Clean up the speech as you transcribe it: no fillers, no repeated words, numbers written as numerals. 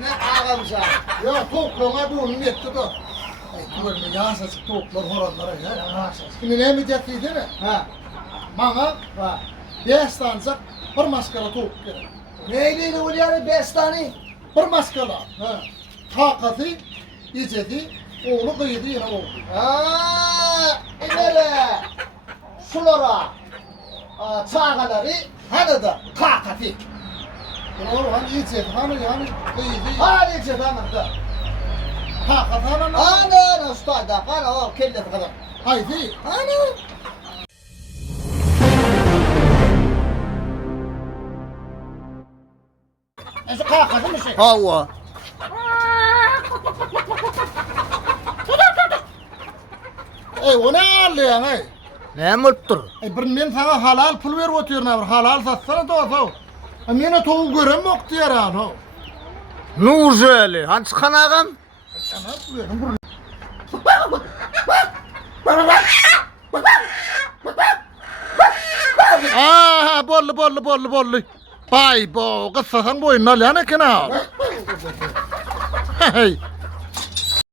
Ne ağamsa. Ya toplama bu onu etti de. Görme yasası toplar horanlara ya. Şimdi ne mi dedi değil mi? Ha. Bana Ha. 5 tanecak bir maskara topuk gerek. Neyliydi o yani 5 tane? Bir maskara. Ha. Takatı, icedi, oğlu kıydı yine oldu. İnele. Şulara. Çağaları hani da kakatı. Oğlu hani icedi, hani kıydı. Halice tamam da. Takat hani. Ana ustada. Ana o kelle kadar. Haydi. Ana. Eşi kakatı mı şey? Hava. O ne ağırlayan ey? Ne muttur? Bir men sana halal pul verip oturuyor ne var? Halal satsana da olsa. Mene toğu görem yok diyor ha. Nuzeli. Hans kanagam. Ana verin bollu. Bay bo, kısa sen boyun al yani kena. Hey.